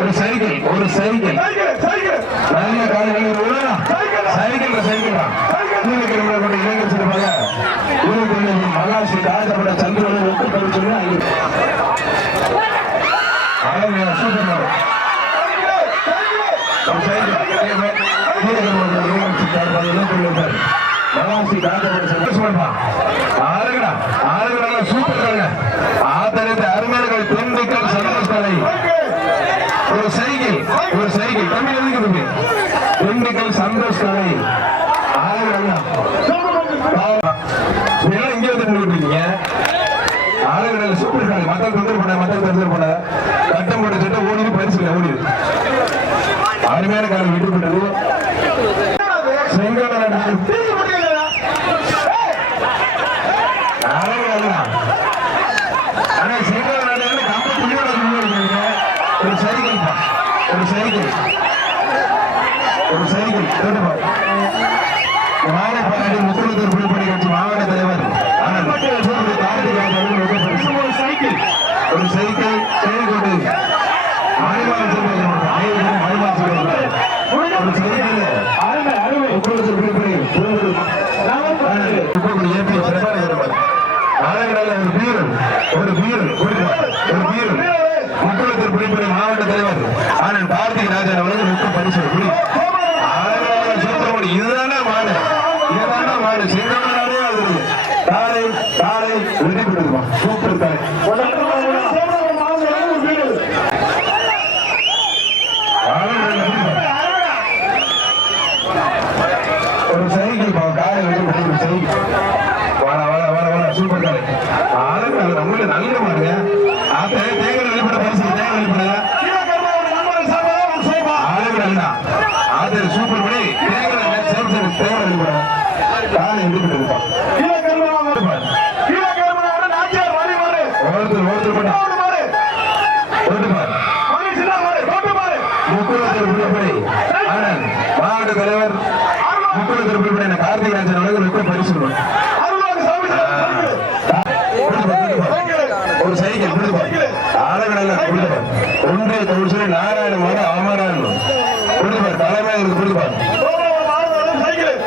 ஒரு சைக்கிள் ஒரு சைக்கிள் நல்ல காலையில் சைக்கிள் சைக்கிள் இளைஞர் சிறப்பாக மகாஸ்ரீ காலப்பட்ட சந்திரனை ஒட்டு சொல்லி மகாஸ்ரீ காலப்பட்ட சூப்பர் ஆதரித்த அருமையாளர்கள் திண்டுக்கல் சந்தோஷ் ஒரு சைக்கிள் தமிழ் எழுதி திண்டுக்கல் சந்தோஷ் கலை இங்கே வந்து இருக்கீங்க ஆளுநர் சூப்பர் காலை மக்கள் தொந்தரவு பண்ண கட்டம் போட்ட சட்டம் ஓடிது பரிசு ஓடிது அருமையான காலம் விட்டுப்பட்டது செங்கோட ஆனா செங்கோட ஒரு சைக்கிள் மாலை பாராட்டி முத்துவத்தூர் புலிப்படை கட்சி மாவட்ட தலைவர் ஒரு சைக்கிள் தேவைக்கோட்டு ஒரு சைக்கிள் முத்துவத்தூர் புலிப்படை ஒரு வீரன் முத்துவத்தூர் புலிப்படை மாவட்ட தலைவர் ஆனந்த் கார்த்திக் ராஜன் அவர்கள் முக்கிய பரிசு இதுதானே மாடு செங்கோடாலே அது காலை வெற்றி பெற்றிருப்பான் சூப்பர் காலை ஒரு சைக்கிள் காலை வெற்றி பெற்று சைக்கிள் சூப்பர் காலை ஆளுங்க நம்மள நல்ல மாடுங்க தேங்காய் வெளிப்பட பரிசு தேங்காய் வெளிப்பட ஆளுங்க ஆதர் சூப்பர் படி தேங்காய் வெளிப்பட காலை வெற்றி பெற்றிருப்பான் மாவட்ட தலைவர் முக்குளத்திற்கு கார்த்திக் ராஜன் அவர்களுக்கு பரிசு ஒரு சைக்கிள் ஆளுநர் ஒன்றிய கவுன்சிலர் நாராயணமான அமரான் தலைமையாக கொடுப்பார்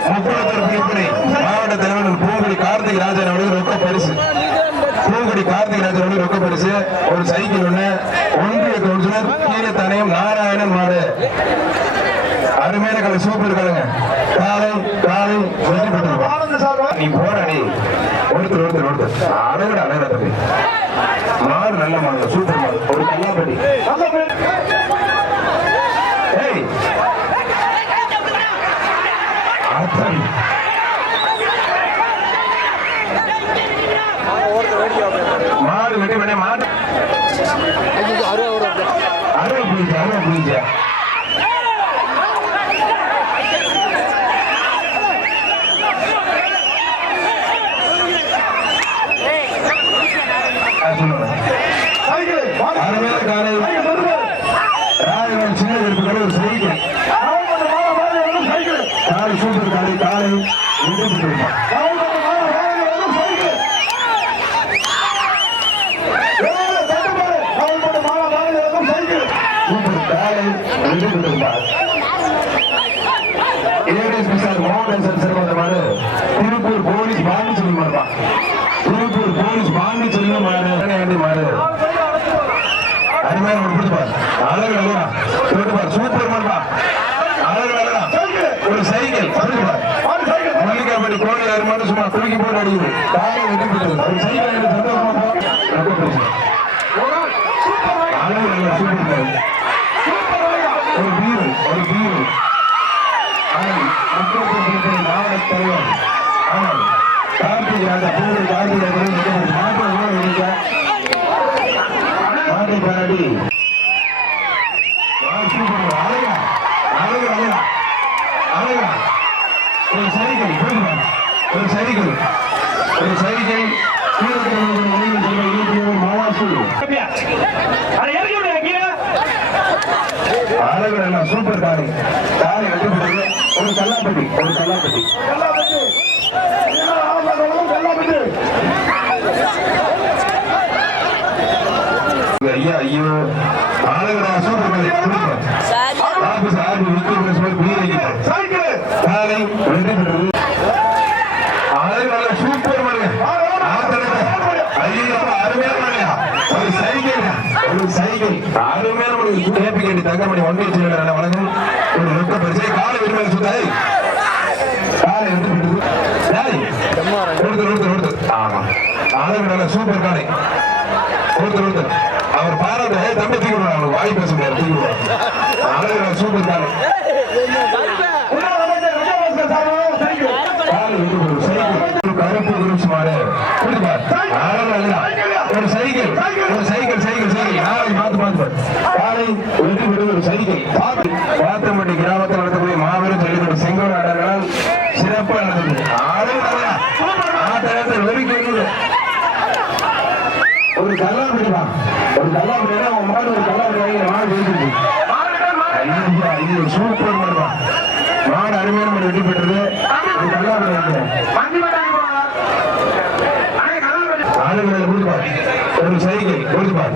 முக்குளத்திற்கு மாவட்ட தலைவர் பூங்குடி கார்த்திக் ராஜன் அவர்களுக்கு ரொக்க பரிசு ரொக்க பரிசு ஒரு சைக்கிள் ஒண்ணு ஒன்றிய கவுன்சிலர் கீழே தனையும் நாராயணன் மாடு அருமையான காலை சூப்பர் காலுங்க காலை வெற்றி பெற்றிருப்பான் நீ போராடி ஒருத்தர் அழகட மாடு நல்ல மாடு சூப்பர் மாடு ஒரு கல்லாப்பட்டி மாடு வெட்டி பண்ண மாடு அறுவை புரிஞ்சா அருமையான காலை ராஜகன் சின்ன விருப்பங்கள் ஒரு சைக்கிள் காலை சூப்பர் காலை வெற்றி திருப்பூர் போலீஸ் பாண்டி சொல்லி மாறுதான் திருப்பூர் போலீஸ் பாண்டி சொல்லி மாறு அருமையான அழகு சூப்பர் மாறுபா அழகு ஒரு சைக்கிள் மல்லிகாப்பட்டி கோழி அருமான சும்மா குளிக்க போட்டு அடிக்குது காலை வெட்டி போடுது ஒரு சைக்கிள் ஒரு வீரன் மாவட்ட தலைவர் கார்த்திக் ராஜா மாட்டை பாராட்டி ஒரு சைக்கிள் அழகுடெல்லாம் சூப்பர் காலை வெற்றி பெற்றது ஒரு கல்லாப்பட்டி ஐயா ஐயோ ஆளுங்கடா சூப்பர் காலை சார் காலை வெற்றி பெற்றது ஆளுங்க சூப்பர் ஐயோ அருமையான ஒரு சைக்கிள் அருமையான கேபி கேட்டி தங்கமணி ஒன்றிய செயலர் வழங்கும் ஒரு ரொக்க பரிசை காலை விரும்பி சுத்தாய் காலை வெற்றி பெற்றது ஆமா ஆளுங்க சூப்பர் காலை ஒருத்தர் அவர் பாராட்ட தம்பி தூக்கிடுவாங்க அவனுக்கு வாய் பேச முடியாது தூக்கிடுவாங்க சூப்பர் காலை கருப்பு குரூப்ஸ் மாறு ஒரு சைக்கிள் பார்த்து காலை வெற்றி பெறுவது ஒரு சைக்கிள் வாத்தம்பட்டி கிராமத்தில் நடத்தக்கூடிய மாபெரும் ஜல்லிக்கட்டு செங்கோல் ஆட்டங்களால் சிறப்பாக நடந்தது ஆட்டத்தில் வெறுக்கி ஒரு கல்லாப்படிப்பா அவன் மாடு ஒரு கல்லாப்படி மாடு ஜெயிச்சிருக்கு சூப்பர் மாடுப்பா மாடு அருமையான மாடு வெற்றி பெற்றது ஒரு கல்லாப்படி ஆளுநர் கொடுப்பார் ஒரு சைக்கிள் கொடுப்பார்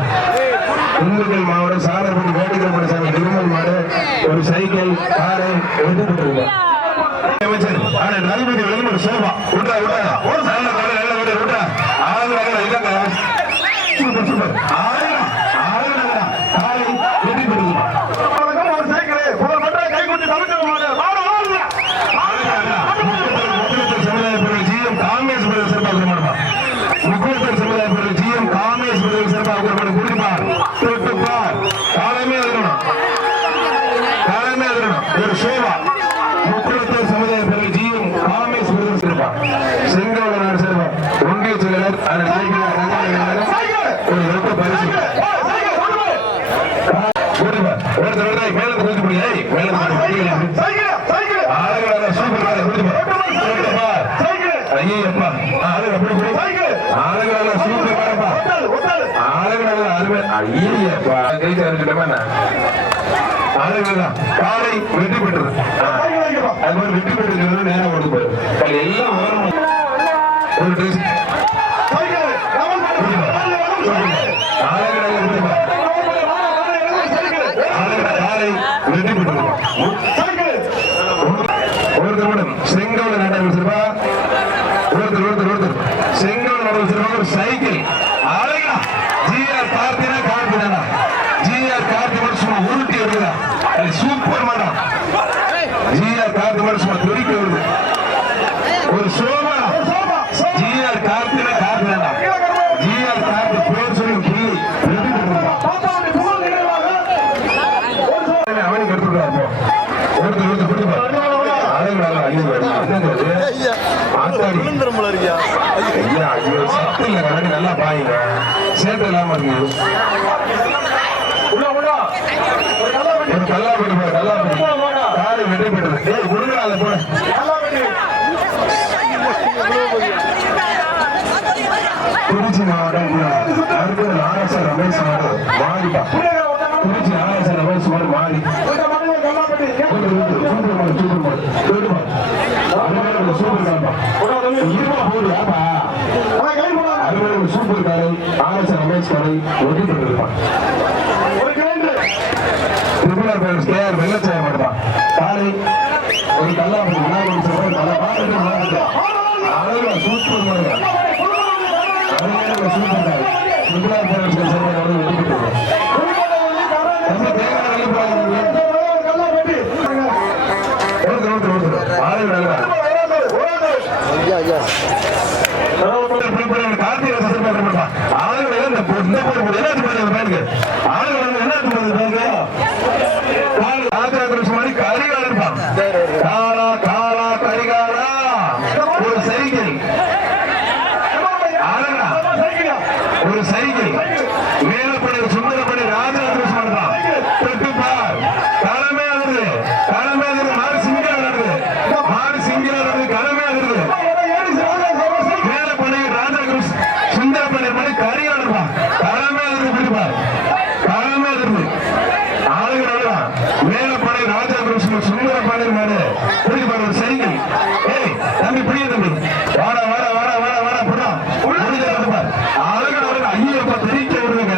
திண்டுக்கல் மாவட்டம் சாரப்பட்டி வேட்டுக்கல் சாமி திருமல் மாடு ஒரு சைக்கிள் காரை வெற்றி பெற்றது அமைச்சர் நல்பதி வெளிமர் சோபா விட்டா நல்ல விட்டா ஆளுநர் இல்லங்க சூப்பர் சூப்பர் காலை வெற்றி பெற்றது ஒரு சைக்கிள் கை கொண்டு தமிழ் சமுதாய பொருள் ஜிஎம் காமேஸ் சிறப்பாக மாடுவான் முக்குளத்தூர் சமுதாய பொருள் ஜிஎம் காமேஸ் சிறப்பாக குடிப்பார் தொட்டுப்பார் காலமே இருக்கணும் ஒரு சோபா முக்குளத்தூர் சமுதாய பொருள் ஜிஎம் காமேஸ் சிறப்பார் செங்கோல நாடு சிறப்பார் ஒன்றிய செயலர் ஒரு ரொக்க பரிசு ஒருத்தர் மேல கொடுத்து முடியாது மேல ஆளுநர் சூப்பர் கொடுத்துப்பார் ஐயப்பா ஆளுநர் சூப்பர் ஆளுநர் அருமை ஐயப்பா கைது அறிஞ்சிட்டமா ஆளுநர் காலை வெற்றி பெற்றது அது மாதிரி வெற்றி பெற்றது நேரம் கொடுத்து போயிரு எல்லாம் ஒரு ட்ரெஸ் செங்கோல நாடகம் சிறப்பா ஒருத்தர் செங்கோல நாடகம் சிறப்பா ஒரு சைக்கிள் அழகா ஜிஆர் கார்த்தினா கார்த்தினா ஜிஆர் கார்த்தி மட்டும் சும்மா உருட்டி வருதா சூப்பர் மாடம் ஜிஆர் கார்த்தி மட்டும் சும்மா துடிக்க வருது ஒரு சோபா ஜிஆர் கார்த்தினா கார்த்தினா ஜிஆர் கார்த்தி பேர் சொல்லி புள்ளி அவனுக்கு எடுத்துக்கிறார் ஒருத்தர் கொடுத்துப்பார் நல்லா பாயுங்க சேட்டை இல்லாம இருக்கு காலை வெற்றி பெற்றது திருச்சி மாவட்டம் ஆர்எஸ்ஆர் ரமேஷ் மாடு மாறிப்பா திருச்சி ஆர்எஸ்ஆர் ரமேஷ் மாடு மாறி சூப்பர் காரை ஆர்எஸ்ஆர் ரமேஷ் காரை வெற்றி பெற்றிருப்பான் வெள்ளச்சாயம் மாடுதான் காலை ஒரு கல்லாப்படி சூப்பர் மாடுங்க சூப்பர் காரை வெற்றி பெற்றிருப்பான் ஒரு சைக்கிள் மேலப்படி சுந்தரப்படி ராஜராஜ மாடு சிங்கில கடமையா இருக்குது மேலப்படி ராஜா சுந்தரப்படி படி கரிகாலப்பா கடமையா இருக்கு கடமையா இருக்கு ஆளுங்க மேலப்படி ராஜா கிருஷ்ணன் சுந்தரப்படி மாடு பிடிப்பாரு ஒரு சைக்கிள் ஏய் தம்பி பிடிக்க தம்பி வாடா போடா ஆளுங்க ஐயப்பா தெரிவிக்க விடுங்க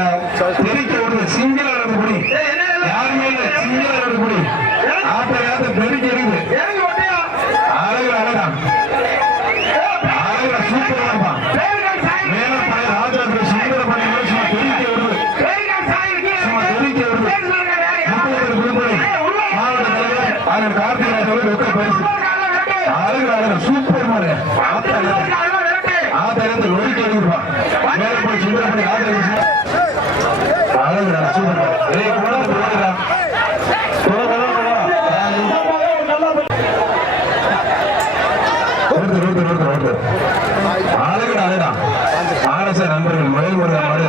வேல்முருகன் மாடு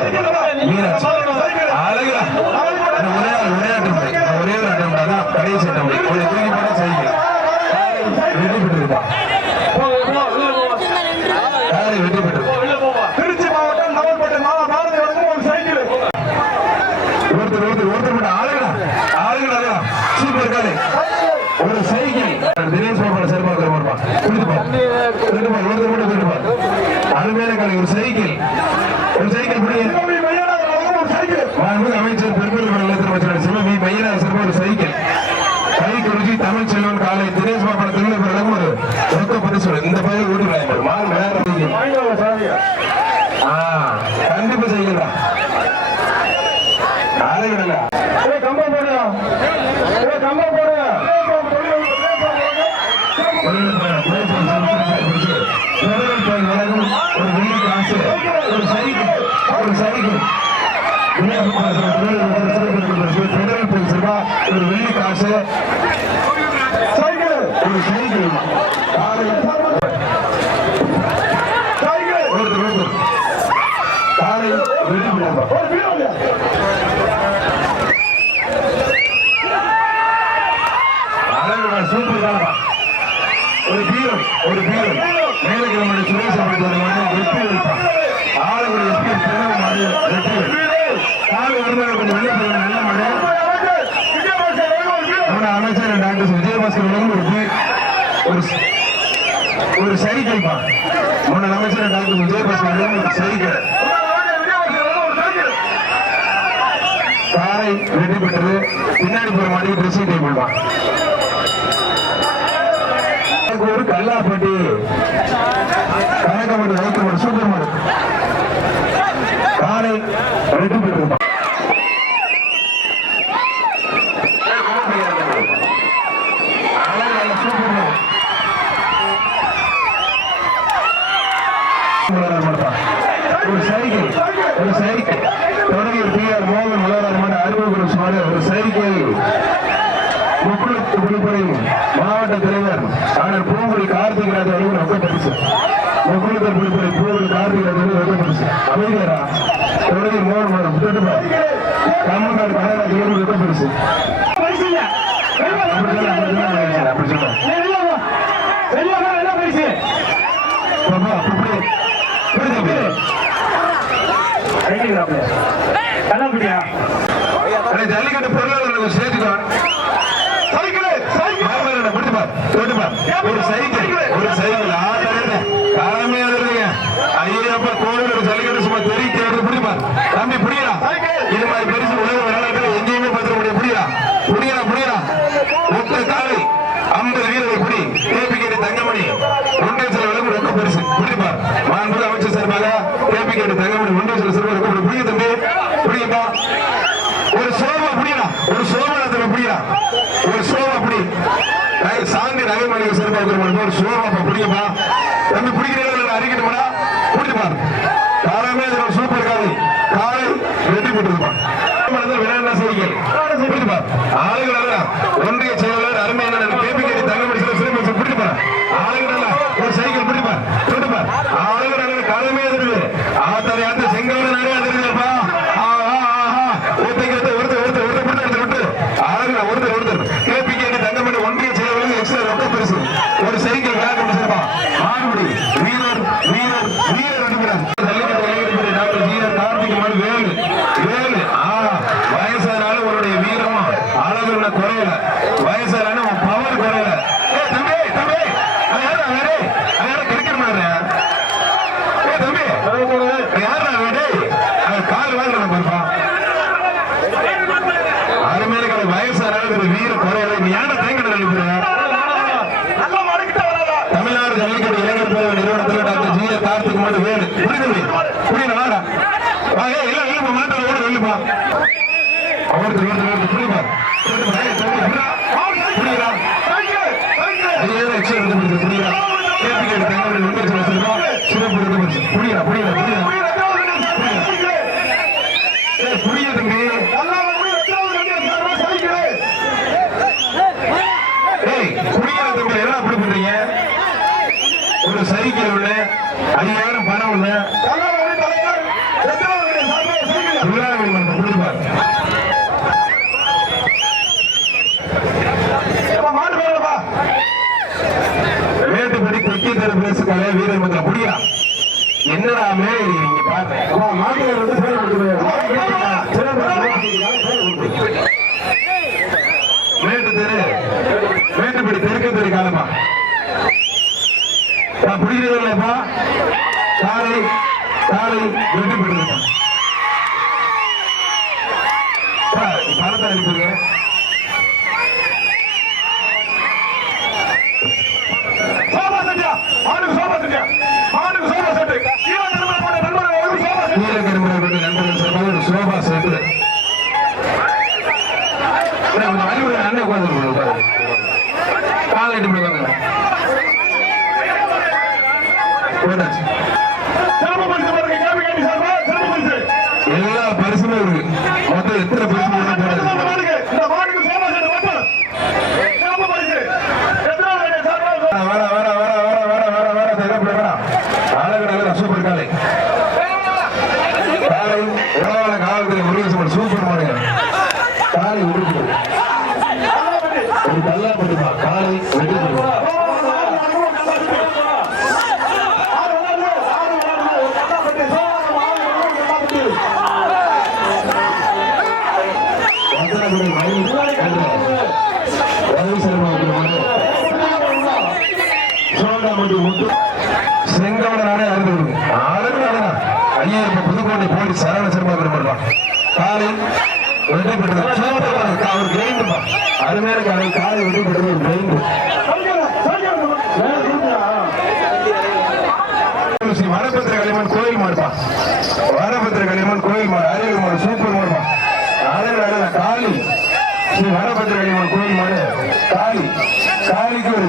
மீனாட்சி அழகா ஒரே ஆட்டம் ஒரே ஒரு ஆட்டம் தான் கடைசி ஆட்டம் தூக்கி போட்டா சைக்கிள் வெற்றி பெற்றிருப்பான் வெற்றி பெற்று திருச்சி மாவட்டம் நவல்பட்டு பாரதி வழங்கும் ஒரு சைக்கிள் ஒருத்தர் மட்டும் ஆளுங்களா சூப்பர் காலை ஒரு சைக்கிள் தினேஷ் பாபா சிறப்பாக வருவான் ஒருத்தர் மட்டும் அருமையான காலை ஒரு சைக்கிள் அமைச்சர் பெருமையான சிவமி மையனா சிறப்பாக ஒரு சைக்கிள் கைக்குறிச்சி தமிழ் செல்வன் காலை தினேஷ் பாபா திருநெல்வேலியும் ஒரு ரொக்க பரிசு இந்த பையன் ஓட்டுறாங்க மால் வேற கண்டிப்பா செய்யலாம் ஆளுங்களா கம்பம் போடுங்க கம்பம் போடுங்க ஒரு வெள்ளி காசு ஒரு சைக்கிள் ஒரு வெள்ளி காசு ஒரு சைக்கிள் காலை வெற்றி சூப்பர் காலமா ஒரு பீரம் மேலக்கிழமை சுரேஷ் வெற்றி வைப்பான் ஆளுடைய வெற்றி காலை வருமானம் கொஞ்சம் வெளியே நல்ல மாடு அமைச்சர் டாக்டர் விஜயபாஸ்கர் ஒரு சைக்கிள் பா முன்னாள் அமைச்சர் டாக்டர் விஜயபாஸ்கர் ஒரு சைக்கிள் காலை வெற்றி பெற்றது பின்னாடி போற மாதிரி ட்ரெஸ்ஸிங் டேபிள் தான் ஒரு கல்லாப்பட்டி கணக்கம்பட்டி வைக்க சூப்பர் மாடு காலை வெற்றி பெற்றது ஒரு சைக்கிள் தொடங்கி பி.ஆர். மோகன் மலரார் அறிவுறும் சுமார் ஒரு சைக்கிள் முக்குளத்துறை மாவட்ட தலைவர் ஆனால் பூங்குடி கார்த்திகராஜ் அவர்கள் ரொக்க பரிசு முக்குளத்தூர் புலிப்படை பூங்குடி கார்த்திகராஜ் ரொக்க பரிசு அமைதியரா தொடங்கி மோகன் மலர் கம்மங்காடு கனகராஜ் ரொக்க பரிசு அப்படி சொல்ல ஜல்லிக்கட்டு பொருளாதார சேர்த்துக்கான் ஒரு சைக்கிள் காலமே ஐயப்பா கோவில் ஜல்லிக்கட்டு சும்மா தெரிவிக்க பிடிப்பார் தம்பி புரியலாம் இது மாதிரி பெருசு உலக வரலாற்றில் எங்கேயுமே பார்த்துட முடியும் புரியலாம் ஒத்த காலை 50 வீரர்கள் புடி கேபிகேடி தங்கமணி ஒன்றிய சில விளக்கு ரொக்க பரிசு புடிப்பார் மாண்புமிகு அமைச்சர் சார்பாக கேபிகேடி தங்கமணி ஒன்றிய சில சிறப்பு ரொக்க புடிக்க தம்பி புடிப்பா ஒரு சோமா புடிக்கலாம் ஒரு சோமனத்துல புடிக்கலாம் ஒரு சோமா புடி சாந்தி நகைமணிக்கு சிறப்பாக ஒரு சோமா புடிக்கப்பா தம்பி பிடிக்கிறீங்களா அறிக்கணும்னா புடிப்பார் காலமே ஒரு சூப்பர் காலை வெற்றி பெற்றிருப்பான் விளையாட செய்திகள் புடிப்பார் ஆளுகள் ஒன்றிய செயலாளர் அருமையான கேபிகேடி தங்கமணி சிறப்பு புடிப்பார் ஆளுகள் ஒரு சைக்கிள் புடிப்பார் ஆளுகள் காலமே எதிர்வு ஆத்தரை ஆத்த செங்கோட நிறைய எதிர்ப்பா ஒருத்தர் கேபிகேடி தங்கமணி ஒன்றிய செயலாளர் எக்ஸ்ட்ரா ரொக்க பரிசு ஒரு சைக்கிள் விளையாட்டு சிறப்பா மாறுபடி வீரர் அனுப்புகிறார் டாக்டர் ஜி.ஆர். கார்த்திகமான் வேலு வயசானால உன்னுடைய வீரமா அளவுல குறையல வயசான பவர் குறையல தம்பி கிடைக்கிற மாதிரி தம்பி யாரா கால் வாங்க பாருப்பா அருமையான வயசானால வீர குறையல நீ யார தேங்கட நினைக்கிற தமிழ்நாடு ஜல்லிக்கட்டு இளைஞர் பேரவை நிறுவனத்தில் டாக்டர் ஜி.ஆர். கார்த்திகமான் வேலு புரியல வாடா இல்ல மாட்டாங்க கூட வெள்ளுப்பா அவருக்கு புரியுமா ஒரு சைக்கிள் ஒண்ணு 5000 பணம் ஒண்ணு மேட்டுப்படி கொக்கி தர பேசுக்காக வீரமந்திரம் முடியா என்னடா மேலே நீங்க பாருங்க மேட்டு தெரு மேட்டுப்படி தெருக்க தெரு காலமா பிடிக்கிறது இல்லப்பா காலை காலை வெற்றி பெற்றிருப்பான் பணத்தை அனுப்பிடுங்க சோபா செட்டு அண்ணன் உட்காந்து கால் எட்டு மணி வாங்க எல்லா பரிசுமே இருக்கு மொத்தம் எத்தனை பரிசு சூப்பர் காலை காலை உணவான காலத்தில் முருகேசன் சூப்பர் மாடுங்க காலை உடுப்பு நல்லா பண்ணுமா காலை செங்கவனானே அறிந்து ஐயாயிரம் புதுக்கோட்டை போய் சரவண சர்மா பெருமாள் காலை வெற்றி பெற்றது அவர் கிரைண்டுப்பா அருமையான காலை காலை வெற்றி பெற்றது ஒரு கிரைண்டு வனபத்திர களிமண் கோயில் மாடுப்பா வனபத்திர களிமண் கோயில் மாடு அரியல் மாடு சூப்பர் மாடுப்பா அழகு காளி ஸ்ரீ வனபத்திர களிமண் கோயில் மாடு காளி காளிக்கு ஒரு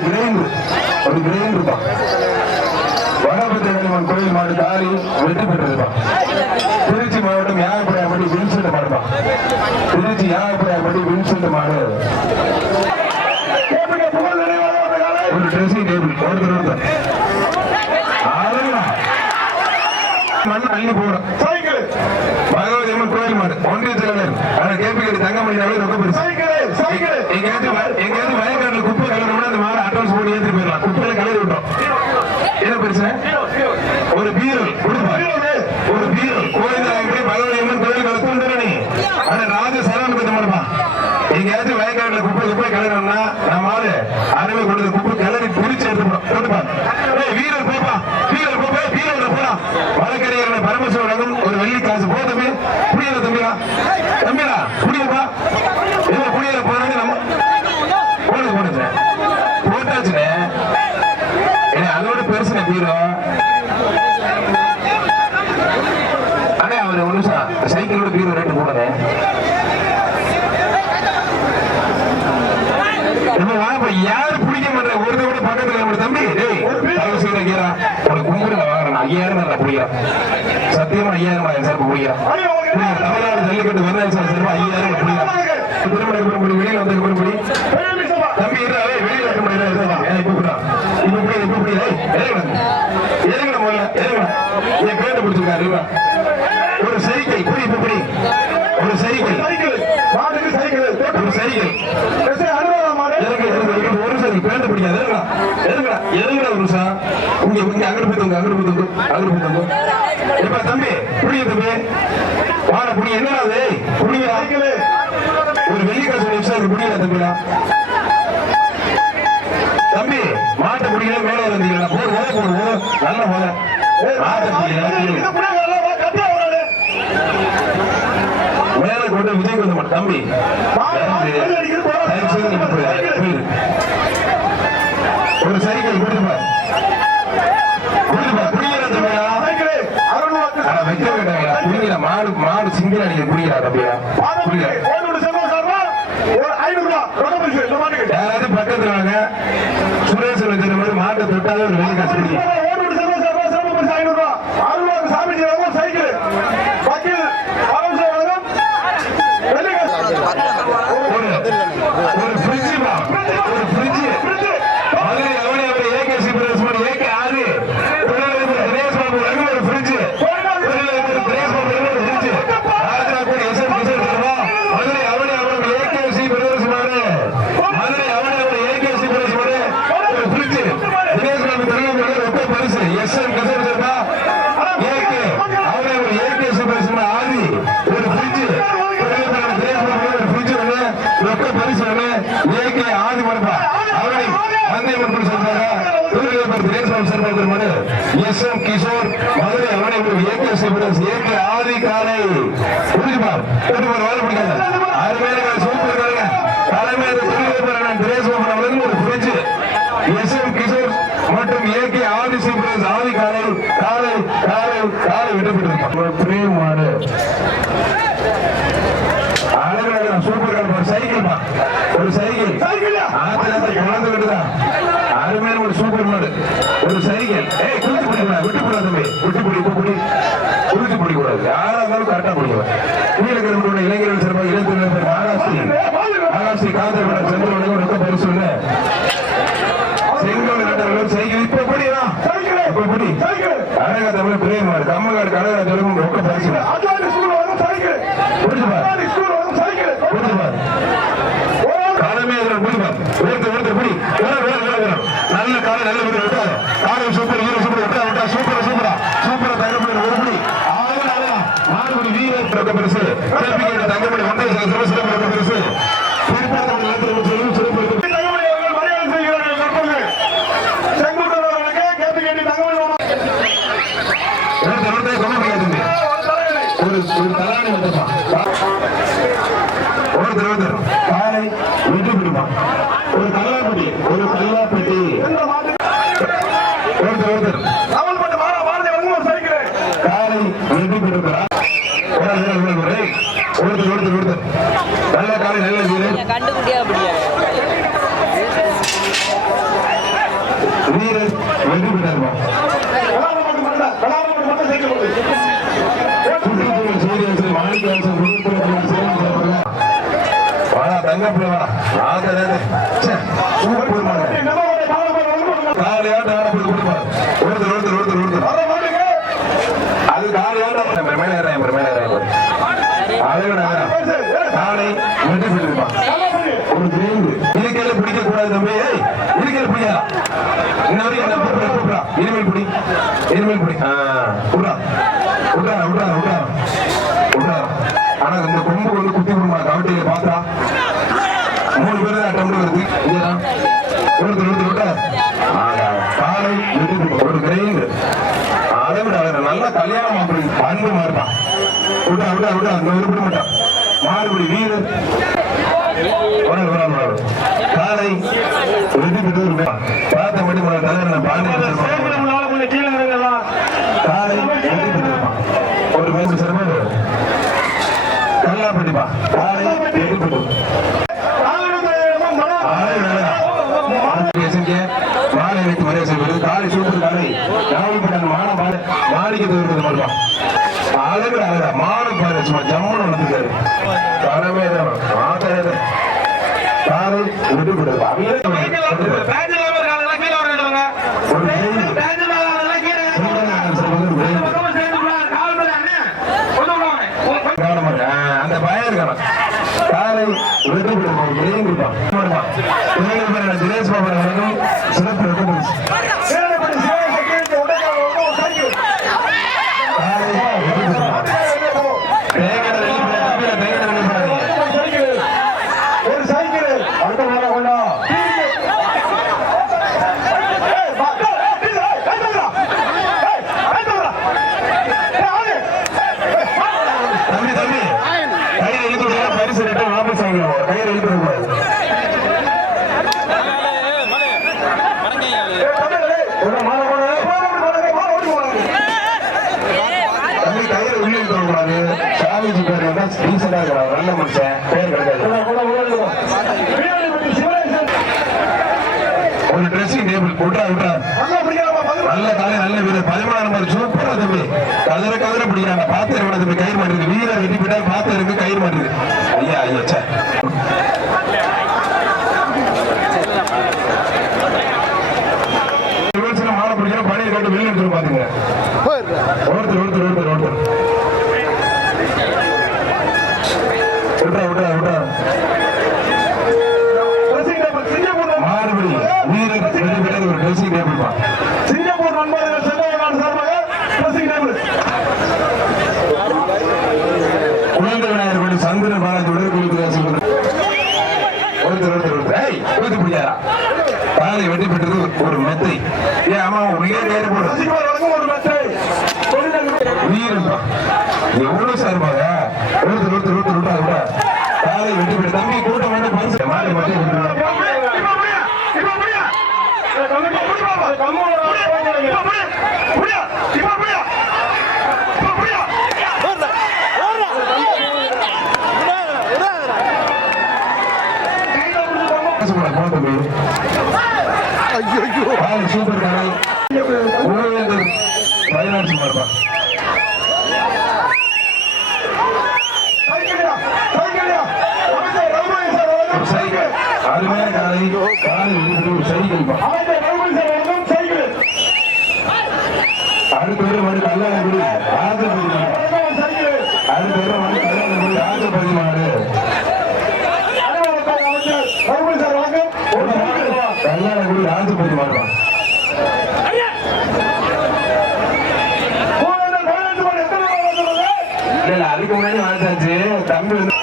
கிரைண்டுப்பா வனபத்திர களிமண் கோயில் மாடு காளி வெற்றி பெற்றதுப்பா திருச்சி மாவட்டம் யாகப்படையாப்பட்டி வின்சென்ட் மாடுப்பா திருச்சி யாகப்படையாப்பட்டி வின்சென்ட் மாடு ஒரு ட்ரெஸ்ஸிங் டேபிள் ஒருத்தர் மண் அள்ளி போடும் பகவதி அம்மன் கோயில் மாடு ஒன்றிய தலைவர் ஆனா கேபிகேடி தங்கமணியாவே ரொம்ப பெருசு எங்கேயாவது வயக்காட்டில் குப்பை கலரணும்னா அந்த மாடு அட்வான்ஸ் போட்டு ஏற்றி போயிடலாம் குப்பையில கலரி விட்டோம் என்ன பெருசு ஒரு பீரல் ஒரு பீரல் கோயில் பகவதி அம்மன் கோயில் கலந்து நீ ஆனா ராஜ சரவண பத்தி மாடுமா எங்கேயாச்சும் வயக்காட்டில் குப்பை கலரணும்னா நம்ம ஆளு அருமை கொடுத்த குப்பை கிளறி பிரிச்சு எடுத்துப்போம் வீரர் போப்பா வீரர் போப்பா வீரர் போடா வழக்கறிஞர்களை பரமசிவம் ஒரு வெள்ளி காசு போதுமே புரியல தம்பிடா புரியப்பா என்ன புரியல போறது நம்ம போடுச்சு போட்டாச்சுனே அதோட பெருசுன பீரோ ஆனா அவர் ஒரு நிமிஷம் சைக்கிளோட பீரோ ரேட்டு போடுங்க யாரு பிடிக்க மாட்டேன் ஒரு கூட பக்கத்துல தம்பி கும்பிடுங்க வாங்குறேன் 5000 பிடிக்கிறேன் சத்தியமா 5000 சார் பிடிக்கிறேன் தமிழ்நாடு ஜல்லிக்கட்டு வரலாறு சார் 5000 பிடிக்கிறேன் திருமணம் வெளியில வந்து முடி தம்பி வெளியில இருக்க முடியல இப்ப என் பேட்டை பிடிச்சிருக்காரு ஒரு சைக்கிள் புடி புடி ஒரு சைக்கிள் ஒரு சைக்கிள் ஒரு சரி பேண்ட் பிடிக்காது எதுங்கடா ஒரு சார் இங்க அங்க போய் எப்ப தம்பி புடிய தம்பி வாட புடி என்னடா புடியா ஒரு வெள்ளிக்காசு நிமிஷம் புடியல தம்பிடா தம்பி மாட்டை பிடிக்கல மேல வந்தீங்களா போடு நல்ல போல மேல கொண்டு விஜய் வந்து மாட்டேன் தம்பி ஒரு சைக்கிள் கொடுத்துப்பா வைக்க வேண்டாங்களா புரியுற மாடு சிங்கிள் அடிக்க புரியுறா தம்பியா யாராவது பக்கத்துல வாங்க சுரேஷ் மாதிரி மாட்டை தொட்டாலும் ஒரு வெளி காசு ஒரு ஃப்ரிட்ஜ் ஒரு ஃப்ரிட்ஜ் மதுரை அவனே அவர் ஏகேசி பிரதேசம் ஏகே ஆறு தினேஷ் பாபு ஒரு ஃப்ரிட்ஜ் தினேஷ் பாபு ஒரு ஃப்ரிட்ஜ் புரிஞ்சுப்பார் வாழ பிடிக்காது அருமையான சூப்பர் தலைமையில் ஒரு புரிஞ்சு எஸ்எம் கிஷோர் மற்றும் ஏகே ஆதிசி ஆதி காலை காலை காலை காலை விட்டுவிட்டு பிரேம் மாடு அழகாக சூப்பர் ஒரு சைக்கிள் ஒரு சைக்கிள் குழந்தை விட்டுதான் அருமையான ஒரு சூப்பர் மாடு ஒரு சைக்கிள் குளிச்சு பிடிக்கூடாது விட்டு போடாது தம்பி விட்டு பிடி குளிச்சு பிடிக்கூடாது யாரா இருந்தாலும் கரெக்டா பிடிக்கும் கீழே இருக்கிற இளைஞர்கள் சிறப்பாக இளைஞர்கள் மகாஸ்ரீ காந்திர செந்தில் ரொம்ப பரிசு செங்கல் சைக்கிள் இப்ப படியா இப்ப படி அழகா தமிழ் பிரேமாடு கம்மகாடு அழகா தமிழ் ரொம்ப பரிசு நல்ல காலை நல்ல காலை சூப்பர் சூப்பர் சூப்பர் சூப்பரா சூப்பரா தங்கப்படி ஒரு படி மாறுபடி வீரர் பரிசு தங்கப்படி ஒன்றை சிறப்பு பரிசு காலை வெற்றி பிடிப்பான் ஒரு கல்லாப்பட்டி காலை வெற்றி பிடிப்பார் நல்ல காலை நல்ல வீரர் வீரர் வெற்றி பெற்றார் அது காலை வெற்றி பெற்றிருப்பான் ஒரு கிரேந்து இருக்கையில பிடிக்க கூடாது தம்பி இருக்கையில பிடிக்கா இனிமேல் பிடி ஆனா இந்த கொம்பு வந்து குத்தி விடுமா கவட்டையில பாத்தா 3 பேர் அட்டம் வருது காலை ஒரு கிரைண்ட் அதை விட நல்ல கல்யாணம் அப்படி அன்பு மாறுதான் விட்டா அந்த விட மாட்டான் மாறுபடி வீரர் காலை வெற்றி பெற்று பார்த்த மட்டும் தலைவர் காலை வெற்றி பெற்றிருப்பான் ஒரு பேர் சிறப்பு கல்லாப்பட்டிப்பா காலை வெற்றி பெற்று மாலை வைத்து மரியாதை செய்வது காலை சூப்பர் காலை மாளிகை வருவது மட்டும் அழகு அழகா மானம் பாரு சும்மா ஜம்முன்னு வந்துருக்காரு காலமே காலை விடுபடுது அந்த பயம் இருக்கான காலை விடுபடுது தினேஷ் பாபு சிறப்பு நல்ல மனுஷன் பேர் கிடைக்காது ஒரு ட்ரெஸ்ஸிங் டேபிள் விட்டா நல்ல காலை நல்ல வீரர் 16 நம்பர் சூப்பரா தம்பி கதற பிடிக்கிறாங்க பாத்து தம்பி கயிறு மாட்டிருக்கு வீரர் வெட்டி போயிட்டா பாத்து இருக்கு கயிறு மாட்டிருக்கு ஐயா விமர்சனம் மாலை பிடிக்கிற பணியை கட்டு வெளியே எடுத்து பாத்துங்க ஒருத்தர் மாறுபடி வீரர் ஒரு ட்ரெஸ்ஸிங் டேபிள் சிங்கப்பூர் நண்பர்கள் சார்பாக ட்ரெஸ்ஸிங் டேபிள் குழந்தை விநாயகர் கோடி சந்திரன் பாலாஜி உடற்குழு ஒருத்தர் முடியாரா காலை வெட்டி பெற்றது ஒரு மெத்தை ஆமா ஒரு மெத்தை வீரன் எவ்வளவு சார்பாக காலை வெட்டி விட்டு தம்பி கூட்டம் வந்து பரிசு மாலை மட்டும் சூப்பர் காலை பதினாறு சும்மா அருமையான காலை காலை சைக்கிள் அடுத்த மணி கல்யாணம் அடுத்த மணி கல்யாணம் ராஜபதி மாடு கல்யாணம் ராஜபதி மாடு இல்ல அதுக்கு முன்னாடி வாழ்த்தாச்சு தம்பி வந்து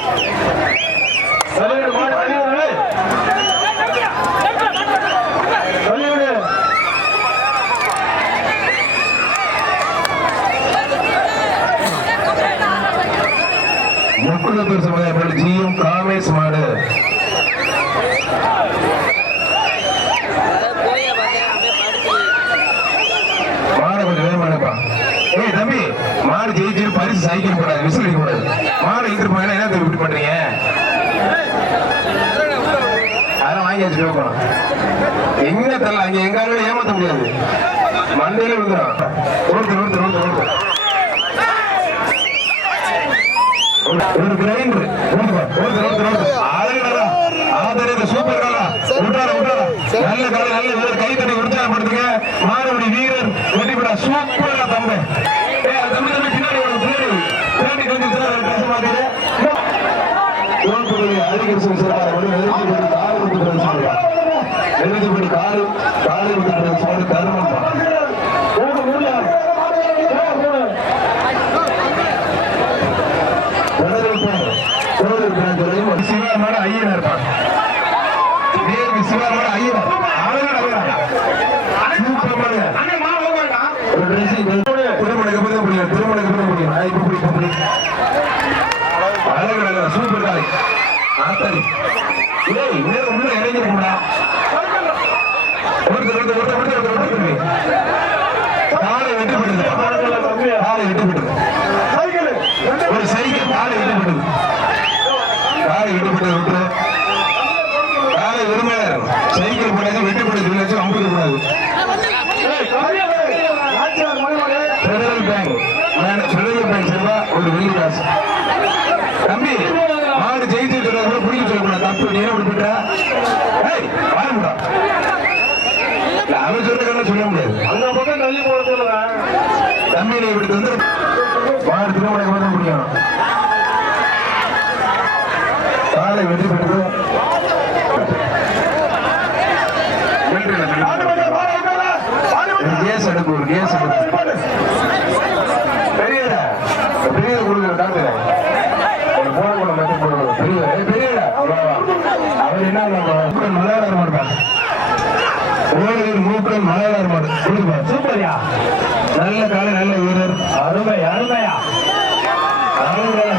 முக்குளத்தூர் சமுதாய ஜிஎம் காமேஷ் மாடு மாடு கொஞ்சம் வேணுமானப்பா. ஏய் தம்பி மாடு ஜெயிச்சு பரிசு சைக்கிள் கூடாது விசில் அடிக்க கூடாது மாடு இழுத்து போனா என்ன தம்பி இப்படி பண்றீங்க அதெல்லாம் வாங்கி வச்சு கேட்கணும் எங்க தரல அங்க எங்காலும் ஏமாத்த முடியாது மண்டையில விழுந்துடும் ஒரு கிரைண்டர் சூப்பர் காலா நல்ல காலை நல்ல வீரர் கை தட்டி உற்சாகப்படுத்துங்க மாணவடி வீரர் வெட்டிவிடா சூப்பரா தம்பி தம்பி தம்பி பின்னாடி பின்னாடி கொஞ்சம் காலை காலை தருமம் சிவாமோட ஐயனா இருப்பான் சிவாமோட ஐயனா சூப்பர் காலை ஆத்தாரி இணைஞ்சிருக்கா காலை வெட்டி விடுது காலை வெட்டி விடுது ஒரு சைக்கிள் காலை வெட்டி விடுது காலை வெட்டி விட்டு காலை உரிமையாளர் சைக்கிள் போடாது வெட்டி போடுறது அம்பது கூடாது பெடரல் பேங்க் செல்வா ஒரு வெள்ளி காசு தம்பி மாடு ஜெயிச்சு பிடிக்க சொல்லக்கூடாது தப்பு நீ விட்டுட்டா வாங்கடா அவன் சொல்ற சொல்ல முடியாது அந்த பக்கம் தள்ளி போட சொல்லுங்க தம்பி நீ இப்படி வந்து மாடு திருமணம் தான் முடியும் காலை வெற்றி பெற்றது கேஸ் எடுப்பு ஒரு கேஸ் எடுப்பு பெரிய பெரிய கொடுக்குற டாக்டர் போன கூட மட்டும் போடுறது பெரிய பெரிய அவர் என்ன மலையாள மாட்டாங்க ஓடுகிற மூக்கன் மலையாள மாடு கொடுப்பா சூப்பர்யா நல்ல காலை நல்ல வீரர் அருமை அருமையா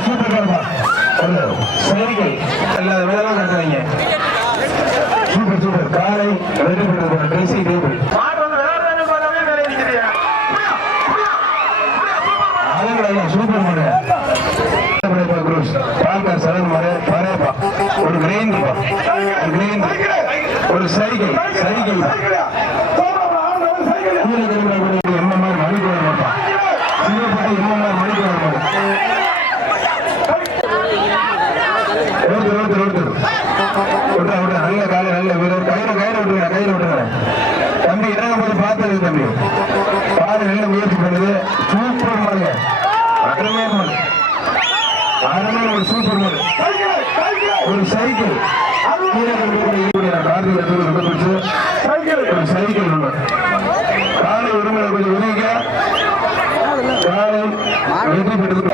சூப்பர் கால்பா சைக்கிள் எல்லா வேலையும் கட்டுறீங்க சூப்பர் சூப்பர் காலை வெற்றி பெற்றது ட்ரெஸ்ஸிங் டேபிள் சூப்பர் மாடு பால்கார் சரண் மாடு பரேப்பா ஒரு கிரைண்டர் ஒரு சைக்கிள் சைக்கிள் எம்எம்ஆர் மணிக்கு வர மாட்டான் சிங்கப்பட்டி எம்எம்ஆர் மணிக்கு வர மாட்டான் நல்ல காலை நல்ல வீரர் கையில விட்டுருங்க தம்பி இறங்கும் போது பார்த்தது தம்பி பாரு நல்ல முயற்சி பண்ணுது சூப்பர் மாடுங்க அருமையான மாடு அருமையான ஒரு சூப்பர் மாடு ஒரு சைக்கிள் ஒரு சைக்கிள் ஒண்ணு காலை உரிமையில கொஞ்சம் உதவிக்க காலை வெற்றி பெற்றது